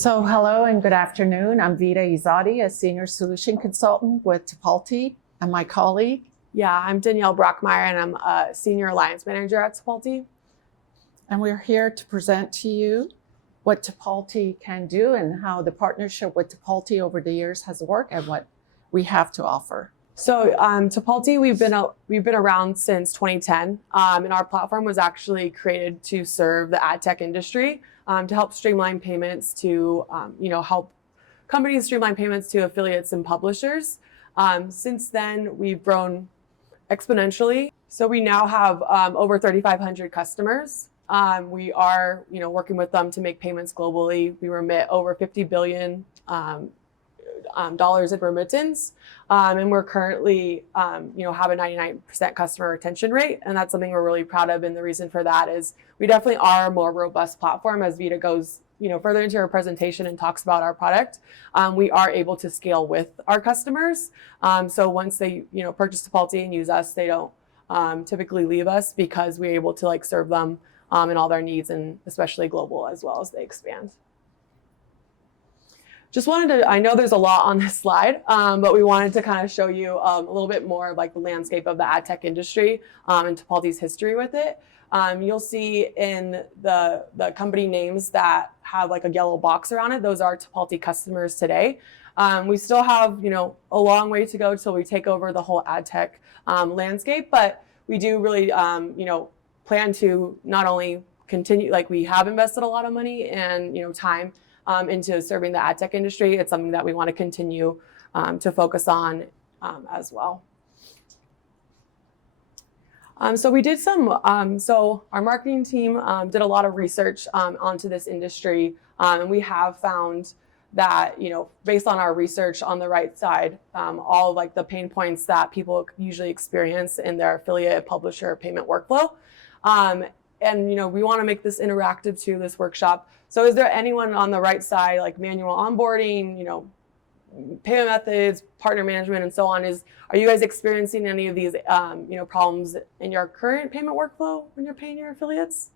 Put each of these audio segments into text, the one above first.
So hello and good afternoon. I'm Vida Izadi, a Senior Solution Consultant with TIPALTI, and my colleague. Yeah, I'm Danielle Brockmeyer, and I'm a Senior Alliance Manager at TIPALTI. And we're here to present to you what TIPALTI can do and how the partnership with TIPALTI over the years has worked and what we have to offer. So TIPALTI, we've been around since 2010, and our platform was actually created to serve the ad tech industry, to help streamline payments to help companies streamline payments to affiliates and publishers. Since then, we've grown exponentially. So we now have over 3,500 customers. We are working with them to make payments globally. We remit over $50 billion dollars in remittance, and we're currently have a 99% customer retention rate, and that's something we're really proud of. And the reason for that is we definitely are a more robust platform. As Vida goes further into her presentation and talks about our product, we are able to scale with our customers. So once they purchase TIPALTI and use us, they don't typically leave us, because we're able to serve them in all their needs, and especially global as well as they expand. Just wanted to, I know there's a lot on this slide, but we wanted to kind of show you a little bit more of the landscape of the ad tech industry and TIPALTI's history with it. You'll see in the company names that have a yellow box around it, those are TIPALTI customers today. We still have a long way to go till we take over the whole ad tech landscape, but we do really plan to not only continue, we have invested a lot of money and time into serving the ad tech industry. It's something that we want to continue to focus on as well. So we did so our marketing team did a lot of research onto this industry, and we have found that, based on our research on the right side, all of the pain points that people usually experience in their affiliate publisher payment workflow. And we want to make this interactive too, this workshop. So is there anyone on the right side, manual onboarding, payment methods, partner management, and so on? Are you guys experiencing any of these problems in your current payment workflow when you're paying your affiliates?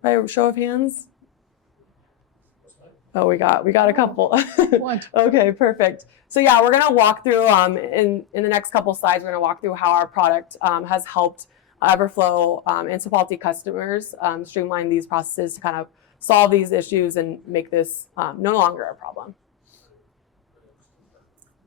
By a show of hands. Oh, we got a couple. Okay, perfect. So yeah, we're gonna walk through in the next couple slides. We're gonna walk through how our product has helped Everflow and TIPALTI customers streamline these processes to kind of solve these issues and make this no longer a problem.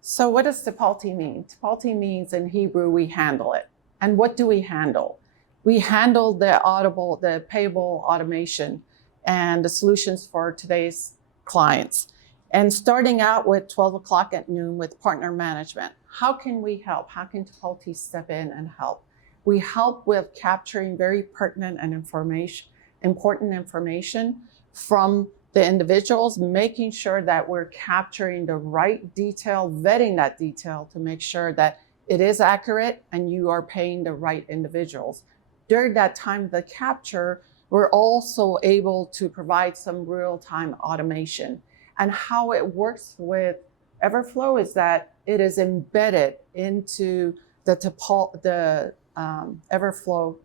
So what does TIPALTI mean? TIPALTI means in Hebrew, we handle it. And what do we handle? We handle the payable automation and the solutions for today's clients. And starting out with 12 o'clock at noon with partner management. How can we help? How can TIPALTI step in and help? We help with capturing very pertinent and important information from the individuals, making sure that we're capturing the right detail, vetting that detail to make sure that it is accurate and you are paying the right individuals. During that time of the capture, we're also able to provide some real-time automation. And how it works with Everflow is that it is embedded into the Everflow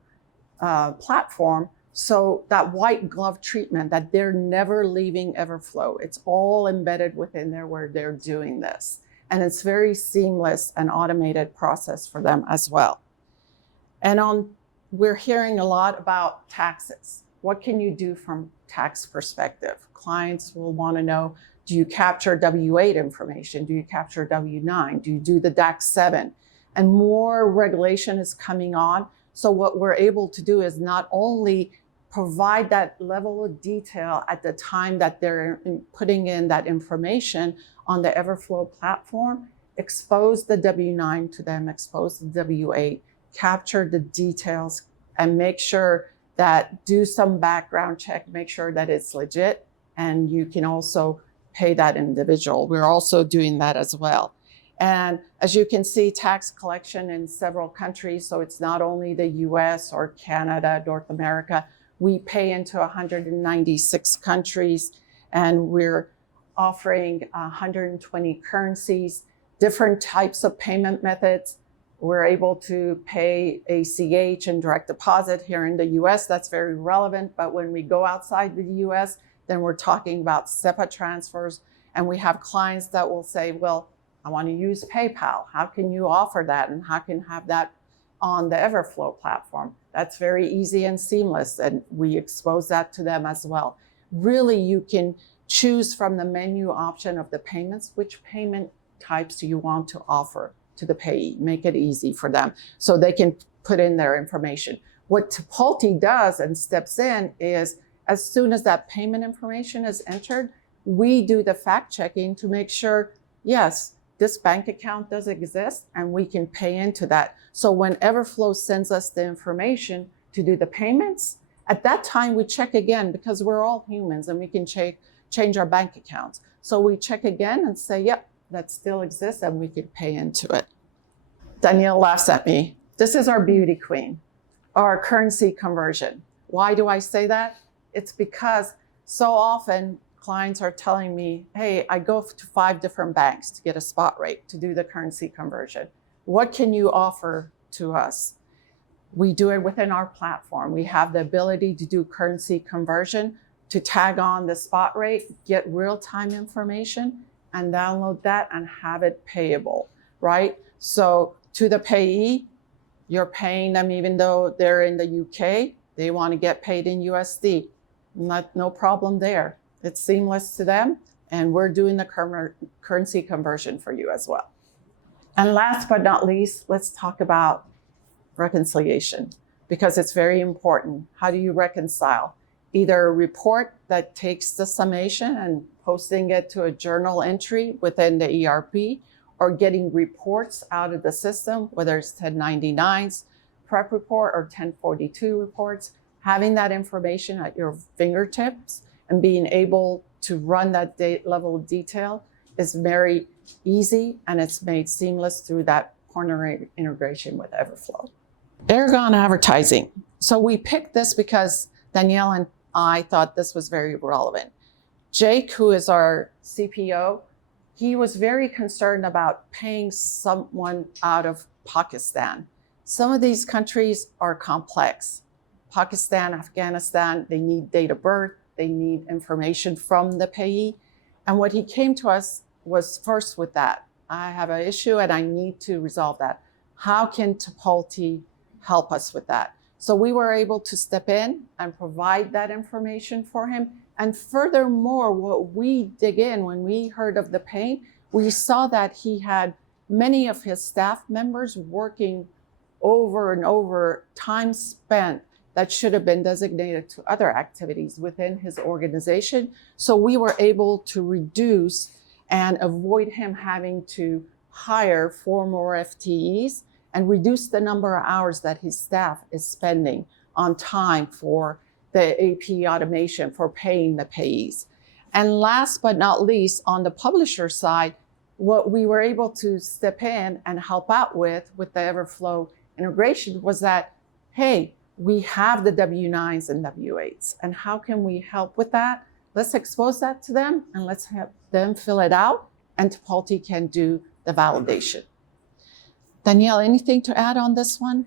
platform, so that white glove treatment, that they're never leaving Everflow. It's all embedded within there where they're doing this. And it's very seamless and automated process for them as well. And we're hearing a lot about taxes. What can you do from tax perspective? Clients will want to know, do you capture W-8 information? Do you capture W-9? Do you do the DAX-7? And more regulation is coming on. So what we're able to do is not only provide that level of detail at the time that they're putting in that information on the Everflow platform, expose the W-9 to them, expose the W-8, capture the details, and make sure that do some background check, make sure that it's legit, and you can also pay that individual. We're also doing that as well. And as you can see, tax collection in several countries, so it's not only the US or Canada, North America, we pay into 196 countries, and we're offering 120 currencies, different types of payment methods. We're able to pay ACH and direct deposit here in the US. That's very relevant, but when we go outside the US, then we're talking about SEPA transfers. And we have clients that will say, well, I want to use PayPal. How can you offer that? And how can have that on the Everflow platform? That's very easy and seamless. And we expose that to them as well. Really, you can choose from the menu option of the payments, which payment types do you want to offer to the payee? Make it easy for them so they can put in their information. What TIPALTI does and steps in is, as soon as that payment information is entered, we do the fact checking to make sure, yes, this bank account does exist and we can pay into that. So when Everflow sends us the information to do the payments, at that time we check again, because we're all humans and we can change our bank accounts. So we check again and say, yep, that still exists and we can pay into it. Danielle laughs at me. This is our beauty queen, our currency conversion. Why do I say that? It's because so often clients are telling me, hey, I go to 5 different banks to get a spot rate to do the currency conversion. What can you offer to us? We do it within our platform. We have the ability to do currency conversion, to tag on the spot rate, get real-time information, and download that and have it payable, right? So to the payee, you're paying them even though they're in the UK, they want to get paid in USD. No problem there. It's seamless to them, and we're doing the currency conversion for you as well. And last but not least, let's talk about reconciliation, because it's very important. How do you reconcile? Either a report that takes the summation and posting it to a journal entry within the ERP, or getting reports out of the system, whether it's 1099s, prep report, or 1042 reports, having that information at your fingertips and being able to run that level of detail is very easy, and it's made seamless through that corner integration with Everflow. Aragon advertising. So we picked this because Danielle and I thought this was very relevant. Jake, who is our CPO, he was very concerned about paying someone out of Pakistan. Some of these countries are complex. Pakistan, Afghanistan, they need date of birth, they need information from the payee. And what he came to us was first with that. I have an issue and I need to resolve that. How can TIPALTI help us with that? So we were able to step in and provide that information for him. And furthermore, what we dig in, when we heard of the pain, we saw that he had many of his staff members working over and over, time spent that should have been designated to other activities within his organization. So we were able to reduce and avoid him having to hire 4 more FTEs and reduce the number of hours that his staff is spending on time for the AP automation, for paying the payees. And last but not least, on the publisher side, what we were able to step in and help out with the Everflow integration was that, hey, we have the W-9s and W-8s, and how can we help with that? Let's expose that to them and let's have them fill it out, and TIPALTI can do the validation. Danielle, anything to add on this one?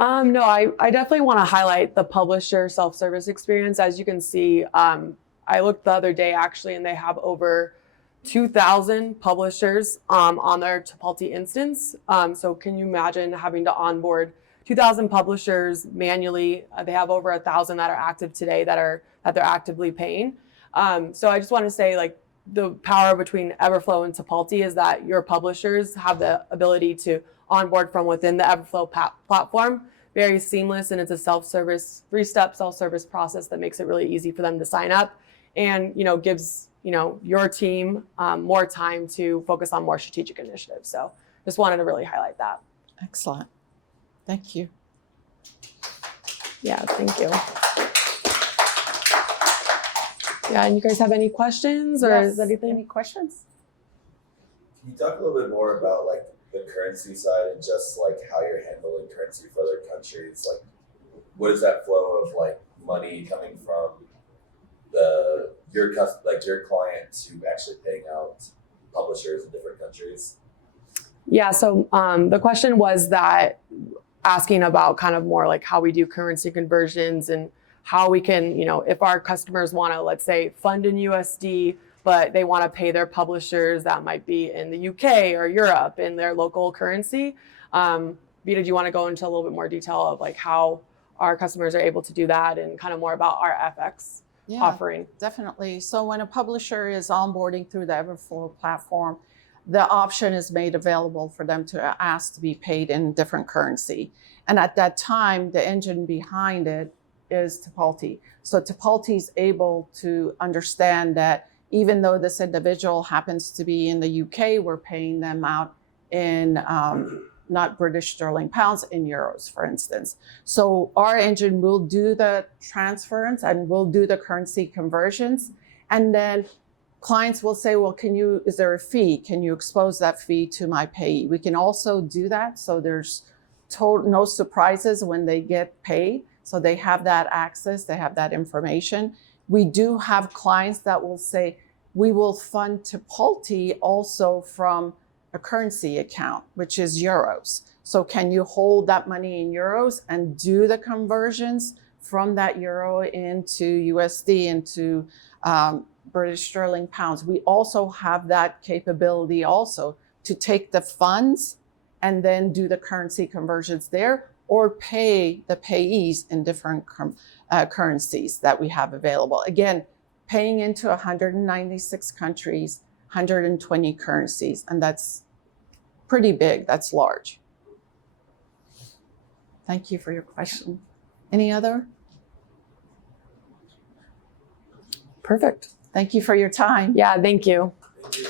No, I definitely want to highlight the publisher self-service experience. As you can see, I looked the other day actually, and they have over 2,000 publishers on their TIPALTI instance. So can you imagine having to onboard 2,000 publishers manually? They have over 1,000 that are active today that they're actively paying. So I just want to say, like, the power between Everflow and TIPALTI is that your publishers have the ability to onboard from within the Everflow platform. Very seamless, and it's a self-service, 3-step self-service process that makes it really easy for them to sign up, and gives your team more time to focus on more strategic initiatives. So just wanted to really highlight that. Excellent. Thank you. Yeah, thank you. Yeah, and you guys have any questions or Yes. anything? Any questions? Can you talk a little bit more about like the currency side and just like how you're handling currency for other countries? Like, what is that flow of like money coming from your client to actually paying out publishers in different countries? Yeah, so the question was that asking about kind of more like how we do currency conversions and how we can, if our customers want to, let's say, fund in USD, but they want to pay their publishers that might be in the UK or Europe in their local currency. Vita, do you want to go into a little bit more detail of like how our customers are able to do that and kind of more about our FX offering? Definitely. So when a publisher is onboarding through the Everflow platform, the option is made available for them to ask to be paid in different currency. And at that time, the engine behind it is TIPALTI. So TIPALTI is able to understand that even though this individual happens to be in the UK, we're paying them out in not British sterling pounds, in euros, for instance. So our engine will do the transference and will do the currency conversions. And then clients will say, well, is there a fee? Can you expose that fee to my payee? We can also do that. So there's no surprises when they get paid. So they have that access, they have that information. We do have clients that will say, we will fund TIPALTI also from a currency account, which is euros. So can you hold that money in euros and do the conversions from that euro into USD, into British sterling pounds? We also have that capability also to take the funds and then do the currency conversions there, or pay the payees in different currencies that we have available. Again, paying into 196 countries, 120 currencies, and that's pretty big, that's large. Thank you for your question. Any other? Perfect. Thank you for your time. Yeah, thank you. Thank you.